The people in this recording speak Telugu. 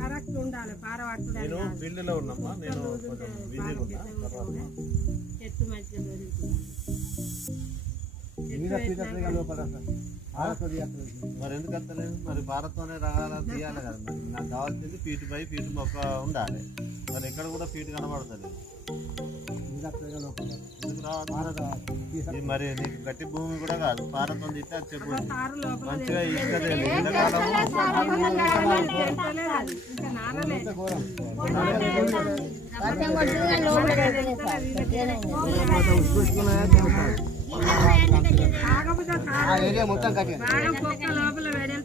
కరెక్ట్ ఉండాలి. పార పట్టుడు నేను ఫీల్డ్ లో ఉన్నామా, నేను కొంచెం బిజీగా ఉన్నా. చెట్టు మధ్యలో మరి ఎందుకు వస్తలేదు? మరి భారత్తోనే రకాల తీయాలి కదా. మరి నాకు కావాల్సింది ఫీట్ బై ఫీట్ మొక్క ఉండాలి. మరి ఎక్కడ కూడా ఫీట్ కనబడతలేదు. ఎందుకు రావాలి? మరి నీకు గట్టి భూమి కూడా కాదు, భారత్తో తీస్తే అది చెప్పు మంచిగా ఇసుకదే. మొత్తం కట్టి లోపల వేడే